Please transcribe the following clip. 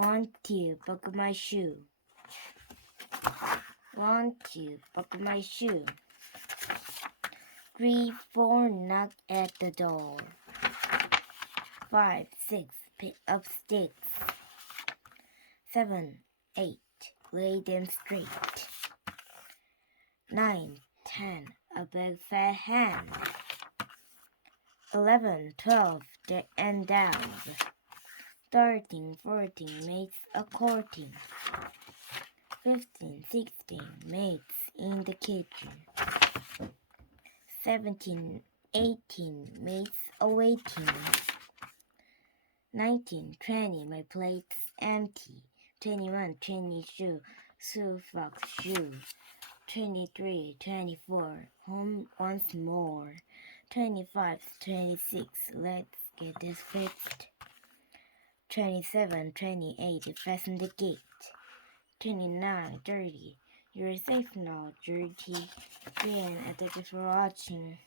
1, 2, buckle my shoe. 1, 2, buckle my shoe. 3, 4, knock at the door. 5, 6, pick up sticks. 7, 8, lay them straight. 9, 10, a big fat hand. 11, 12, deck and downs. 13, 14, mates a courting. 15, 16, mates in the kitchen. 17, 18, mates awaiting. 19, 20, my plate's empty. 21, 22, Sue Fox shoe. 23, 24, home once more. 25, 26, let's get this fixed. 27, 28, fasten the gate. 29, 30, you're safe now, Dirty. Again, thank you for watching.